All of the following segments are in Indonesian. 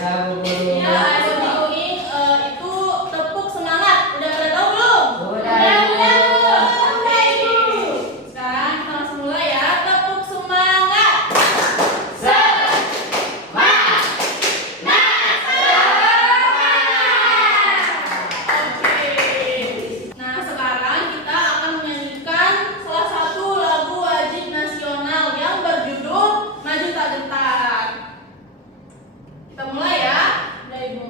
Ya, Bu Guru. Ya, ada dongeng itu tepuk semangat. Udah pada tahu belum? Udah, Bu. Oke. Sekarang kita langsung mulai ya. Tepuk semangat. Oke. Nah, sekarang kita akan menyanyikan salah satu lagu wajib nasional yang berjudul Maju Tak Gentar. Kita mulai ya. Udah, Ibu.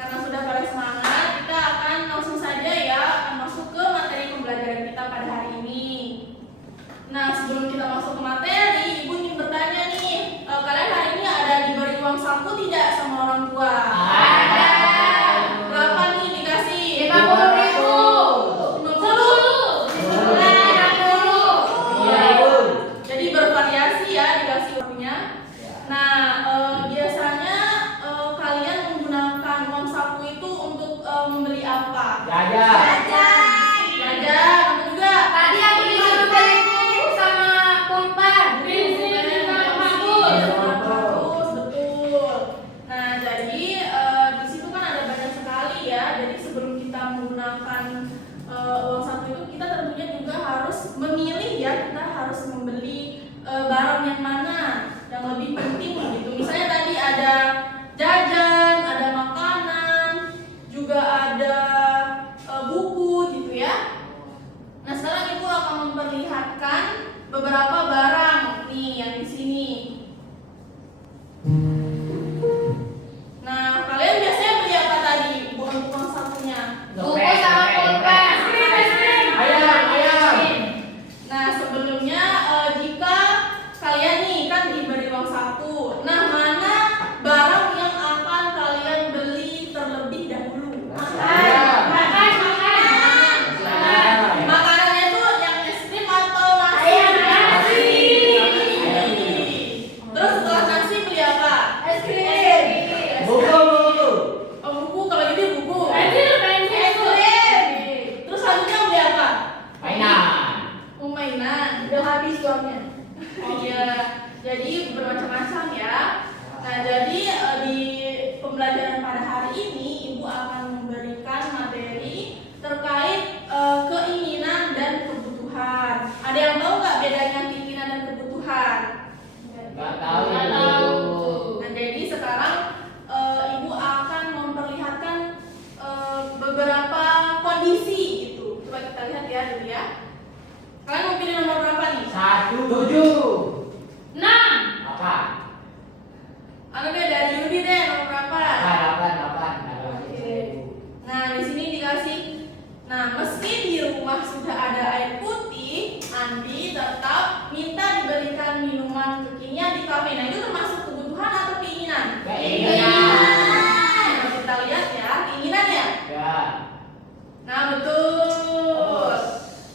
Karena sudah pada semangat, kita akan langsung saja ya akan masuk ke materi pembelajaran kita pada hari ini. Nah, sebelum kita masuk ke materi, Ibu ingin bertanya nih, kalian hari ini ada diberi uang saku tidak sama orang tua? Ada. Berapa nih dikasih? 50.000. 50. Jadi bervariasi ya dikasih uangnya. Nah, biasanya kalian menggunakan uang saku itu untuk membeli apa? Jajan. Jajan, apa juga? Tadi aku disuruh beli buku sama pulpen. Bensin sama Bagus, betul. Nah, jadi di situ kan ada banyak sekali ya. Jadi sebelum kita menggunakan uang saku itu, kita tentunya juga harus memilih ya. Kita harus membeli barang yang mana yang lebih penting gitu. Misalnya tadi ada jajan, ada makanan, juga ada buku gitu ya. Nah, sekarang Ibu akan memperlihatkan beberapa barang nih yang di sini. Nah, kalian biasanya beli apa tadi? Uang sakunya. Buku sama pulpen. Ayam. Nah, sebelumnya jika kalian nih kan diberi uang saku, nah mana barang yang akan kalian beli terlebih dahulu? Makanan. Makanannya tuh yang es krim atau nasi? Nasi. Terus setelah nasi beli apa? Es krim. Buku. Oh, buku, kalau gitu buku. Pensil. Es krim. Terus selanjutnya beli apa? Mainan. Mainan. Udah habis uangnya. Iya. Jadi bermacam-macam ya. Nah, jadi di pembelajaran pada hari ini Ibu akan memberikan materi terkait keinginan dan kebutuhan. Ada yang tahu nggak bedanya keinginan dan kebutuhan? Nggak tahu. Nggak tahu. Nah, jadi sekarang Ibu akan memperlihatkan beberapa kondisi gitu. Coba kita lihat ya dulu ya. Kalian mau pilih nomor berapa nih? 7. 6. Apa? Anu deh dari Yudi deh nomor berapa? 8. Oke. Nah, di sini dikasih. Nah, meski di rumah sudah ada air putih, Andi tetap minta diberikan minuman kekinian di kafe. Nah, itu termasuk kebutuhan atau keinginan? Keinginan. Nah, kita lihat ya, keinginan ya. Ya. Nah, betul.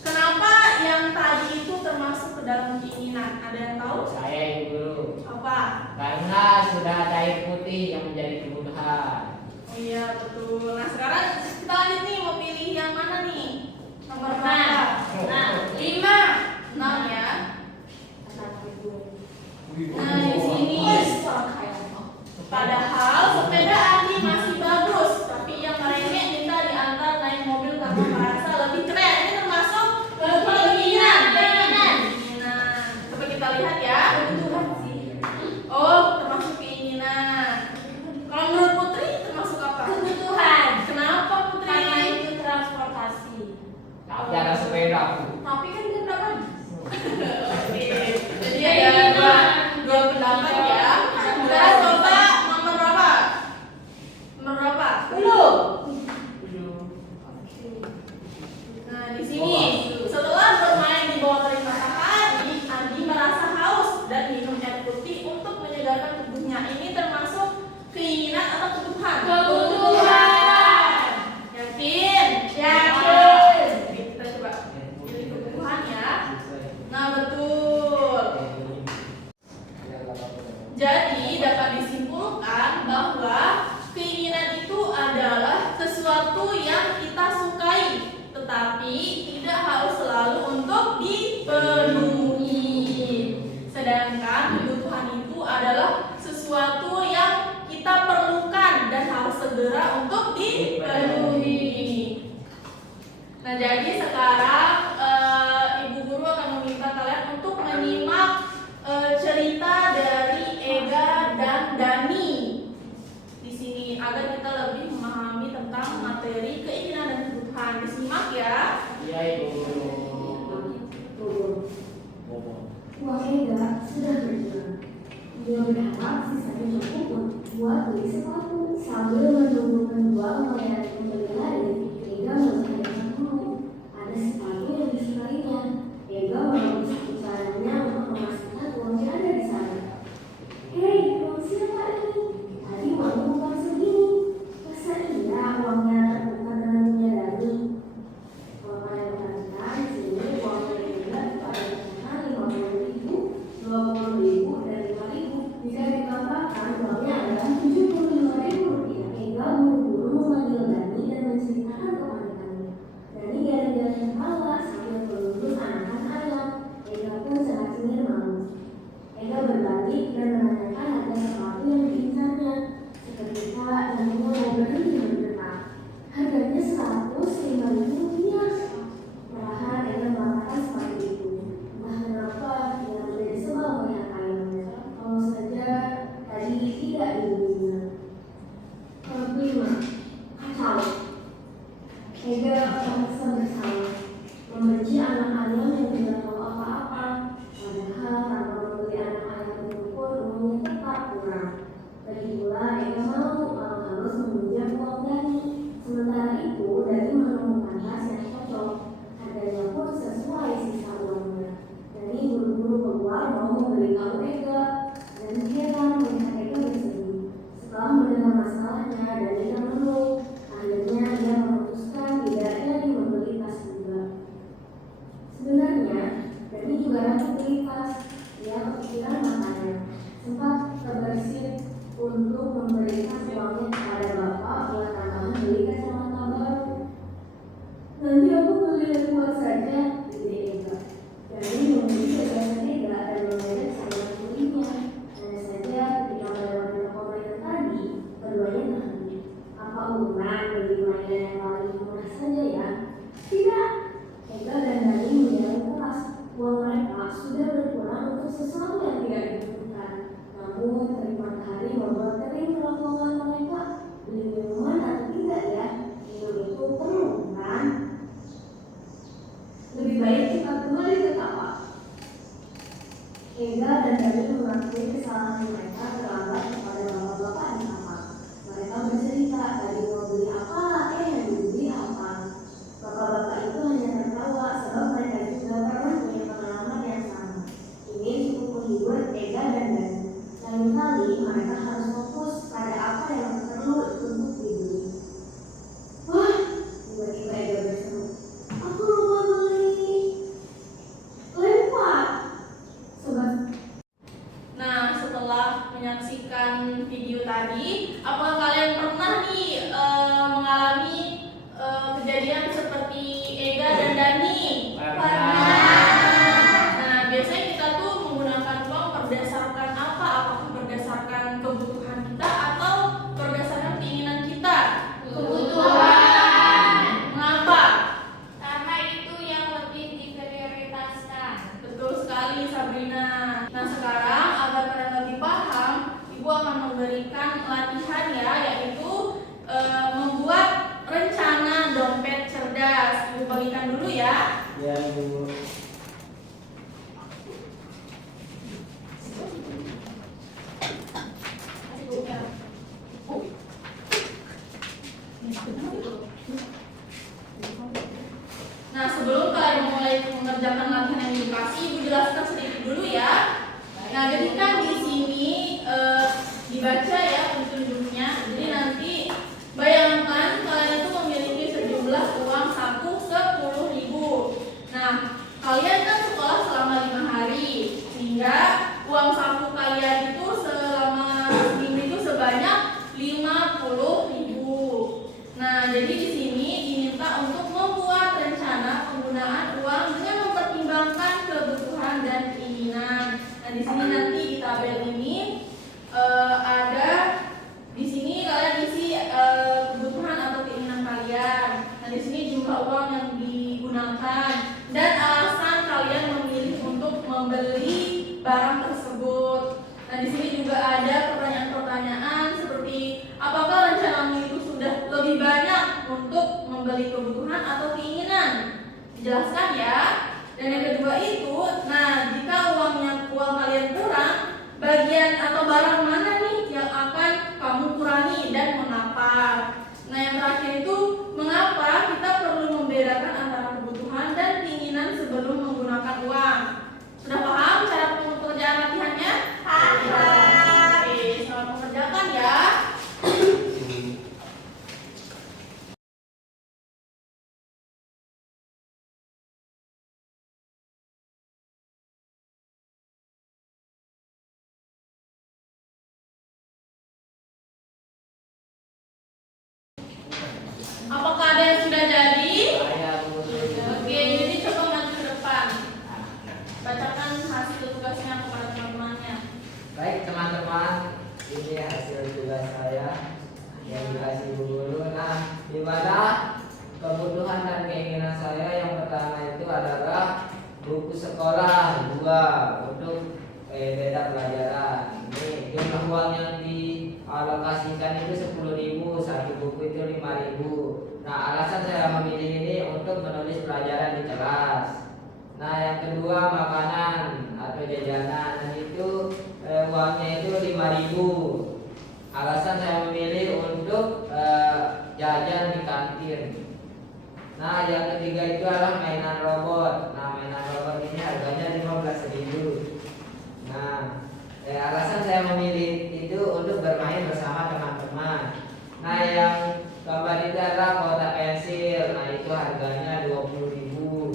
Kenapa yang tadi itu termasuk ke dalam keinginan? Ada yang tahu? Saya Ibu Guru. Apa? Karena sudah ada air putih yang menjadi kebutuhan. Oh iya, betul. Nah, sekarang kita lanjut nih, mau pilih yang mana nih? Nomor Nah, berapa? nah, 5. 6 ya. Nah, di sini. Padahal sepeda Andi masih bagus, tapi yang merengek minta diantar naik mobil karena merasa lebih keren. Ini termasuk keinginan. Coba kita lihat ya. menyegarkan tubuhnya. Ini termasuk keinginan atau kebutuhan? Kebutuhan. Yakin? Yakin. Oke, kita coba pilih kebutuhan ya. Nah, betul. Jadi dapat disimpulkan bahwa keinginan itu adalah sesuatu yang kita sukai, tetapi tidak harus selalu untuk dipenuhi. Sedangkan kebutuhan itu adalah sesuatu yang kita perlukan dan harus segera untuk dipenuhi. Nah, jadi sekarang Ibu Guru akan meminta kalian untuk menyimak cerita dari Ega dan Dani di sini agar kita lebih memahami tentang materi keinginan dan kebutuhan. Disimak ya. Iya Ibu. Uang Ega sudah berjuang. Dia berharap sisanya cukup buat beli sepatu. Sambil menunggu penjual melihat pembeli lain, Ega melihat yang dulu. Ada sepatu yang disukainya. Ega menulis caranya untuk memastikan uangnya ada di sana. Hei, uang siapa ini? Tadi uangnya bukan segini. Masa iya uangnya tertukar dengan menyadari? Kalau kalian perhatikan, di sini uangnya Ega itu ada tulisan 50.000, 20.000, dan 5.000. Bisa ditambahkan uangnya adalah 75.000 rupiah. Ega buru-buru memanggil Dani dan menceritakan kepanikannya. Dani gara-gara kepala sambil melundus anakan ayam. Ega pun sangat ingin malu. Ega berbalik dan menanyakan harga sepatu yang diincarnya. Seketika Daninya mau berhenti bergerak. Harganya 105.000 rupiah. Perlahan Ega mengatakan sepatu itu. Entah kenapa dia menjadi sebal melihat ayamnya. Kalau saja tadi tidak dibelinya. Kelima, kacau. Ega merasa bersalah, membenci anak ayam yang tidak tahu apa-apa. Padahal tanpa membeli anak ayam itu pun uangnya tetap kurang. Lagi pula Ega malu kalau harus meminjam uang Dani. Sementara itu Dani menemukan tas yang cocok. Harganya pun sesuai sisa uangnya. Dani buru-buru keluar mau memberitahu Ega. Dan heran melihat Ega bersedih. Setelah mendengar masalahnya, Dani mengeluh. Akhirnya dia memutuskan tidak jadi membeli tas juga. Sebenarnya, Dani juga ragu beli tas. Dia kepikiran matanya. Sempat terbersit untuk memberikan uangnya kepada bapak buat tambahan beli kacamata baru. Nanti aku beli yang buat saja, ide Ega. Dani membeli kebiasaan Ega dan membayar sama belinya. Hanya saja ketika melewati toko mainan tadi, keduanya terhenti. Apa ukuran beli mainan yang paling murah saja ya? Tidak. Ega dan Dani menjalan keras. Uang mereka sudah berkurang untuk sesuatu yang tidak dibutuhkan. Namun terik matahari membuat kering kerongkongan mereka. Beli minuman atau tidak ya? Minum itu perlu kan? Lebih baik kita kembali ke tapak. Ega dan Dani mengakui kesalahan mereka terlambat kepada bapak-bapak di tapak. Mereka bercerita tadi mau beli apa, yang dibeli apa. Bapak-bapak itu hanya tertawa sebab mereka juga pernah punya pengalaman yang sama. Ini cukup menghibur Ega dan Dani. Lain kali mereka harus fokus pada apa yang perlu untuk dibeli. Wah, tiba-tiba Ega berseru, aku lupa beli. Lempar. Sobat. Nah, setelah menyaksikan video tadi, apakah kalian pernah nih mengalami kejadian seperti Ega dan Dani? Nah, biasanya kita tuh menggunakan uang berdasarkan apa? Apakah berdasarkan kebutuhan kita atau berdasarkan keinginan kita? Kebutuhan. Mengapa? Karena itu yang lebih diprioritaskan. Betul sekali Sabrina. Nah, sekarang agar kalian lebih paham, Ibu akan memberikan latihan ya, yaitu membuat rencana dompet cerdas. Ibu bagikan dulu ya. Iya Ibu. Nah, sebelum kalian memulai mengerjakan latihan yang dikasih, Ibu jelaskan sedikit dulu ya. Nah, jadi kan di sini dibaca ya petunjuknya. Jadi nanti bayangkan kalian itu memiliki sejumlah uang saku 10.000. Nah, kalian kan sekolah selama 5 hari, sehingga uang saku kalian itu selama seminggu itu sebanyak 50.000. Nah, jadi di sini diminta untuk membuat rencana penggunaan uang dengan mempertimbangkan kebutuhan dan keinginan. Nah, di sini nanti di tabel ini ada di sini kalian isi kebutuhan atau keinginan kalian. Nah, di sini jumlah uang yang digunakan dan alasan kalian memilih untuk membeli barang tersebut. Nah, di sini juga ada pertanyaan-pertanyaan seperti apakah rencanamu itu sudah lebih banyak untuk membeli kebutuhan atau keinginan? Dijelaskan ya. Dan yang kedua itu, nah jika uang kalian kurang, bagian atau barang mana nih yang akan kamu kurangi dan mengapa? Nah, yang terakhir itu mengapa kita perlu membedakan antara kebutuhan dan keinginan sebelum menggunakan uang. Sudah paham cara pengerjaan latihannya? Paham. Oke, selamat mengerjakan ya. Apakah ada yang sudah jadi? Saya guru. Oke, jadi coba maju ke depan. Bacakan hasil tugasnya kepada teman-temannya. Baik teman-teman, ini hasil tugas saya yang dikasih Bu Guru. Nah, di mana kebutuhan dan keinginan saya yang pertama itu adalah buku sekolah 2 untuk beda pelajaran. Ini jumlah uang yang dialokasikan itu 10.000, satu buku itu 5.000. Nah, alasan saya memilih ini untuk menulis pelajaran di kelas. Nah, yang kedua makanan atau jajanan, dan itu uangnya itu 5.000. Alasan saya memilih untuk jajan di kantin. Nah, yang ketiga itu adalah mainan robot. Nah, mainan robot ini harganya 15.000. Nah, alasan saya memilih itu untuk bermain bersama teman-teman. Nah, yang keempat itu adalah kotak pensil. Nah, itu harganya 20.000.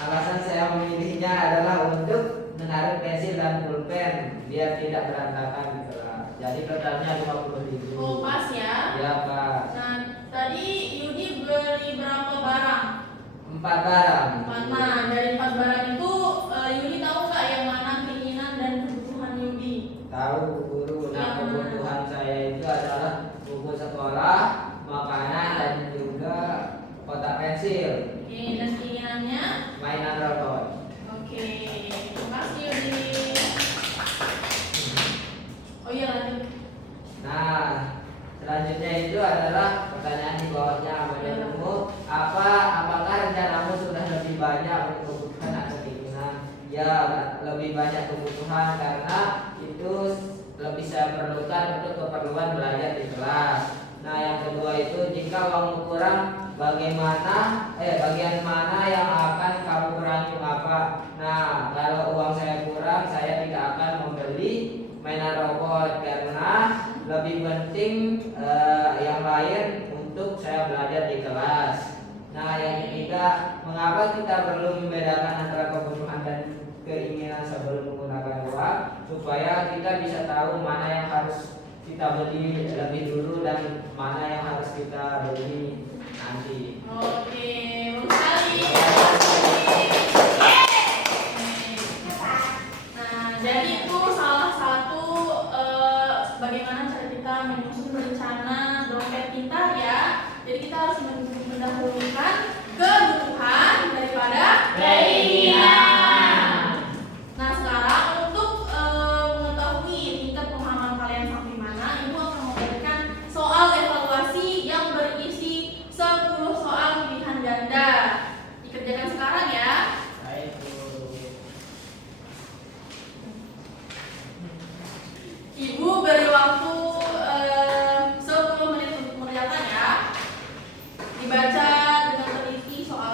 Alasan saya memilihnya adalah untuk menaruh pensil dan pulpen biar tidak berantakan di kelas. Jadi totalnya 50.000. Oh, pas ya. Ya, Pak. Nah, tadi Yudi beli berapa barang? 4 barang. 4. Nah, dari 4 barang itu Yudi tahu nggak yang mana keinginan dan kebutuhan Yudi? Tahu Bu Guru. Nah, Yang mana? kebutuhan saya itu adalah buku sekolah, makanan, dan juga kotak pensil, Oke, dan keinginannya? mainan robot. Oke, terima kasih Yudi. Oh iya, lanjut. Nah, selanjutnya itu adalah pertanyaan di bawahnya. Menurutmu apakah rencanamu sudah lebih banyak untuk kebutuhan atau keinginan? Ya, lebih banyak kebutuhan karena itu lebih saya perlukan untuk keperluan belajar di kelas. Nah, yang kedua itu jika uangmu kurang, bagian mana yang akan kamu kurangi apa? Nah, kalau uang saya kurang, saya tidak akan membeli mainan robot karena lebih penting yang lain untuk saya belajar di kelas. Nah, yang ketiga, mengapa kita perlu membedakan antara kebutuhan dan keinginan sebelum menggunakan uang supaya kita bisa tahu mana yang harus kita beli lebih dulu dan mana yang harus kita beli nanti. Oke, bagus sekali. Nah, jadi itu salah satu bagaimana cara kita menyusun rencana dompet kita ya. Jadi kita harus mendahulukan kebutuhan daripada keinginan. Nah, sekarang untuk mengetahui tingkat pemahaman kalian sampai mana, Ibu akan memberikan soal evaluasi yang berisi 10 soal pilihan ganda. Dikerjakan sekarang ya. Baik, Bu. Ibu beri waktu 10 menit untuk mengerjakan ya. Dibaca dengan teliti soal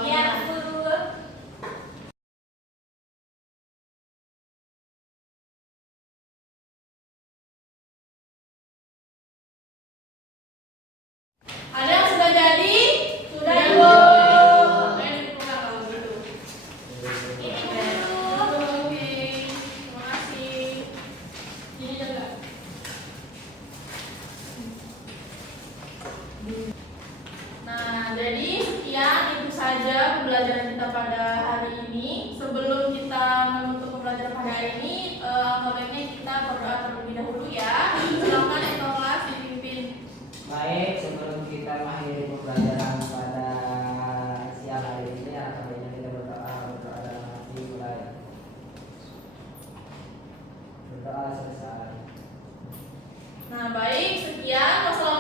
selesai. Nah, baik, sekian. Wassalamualaikum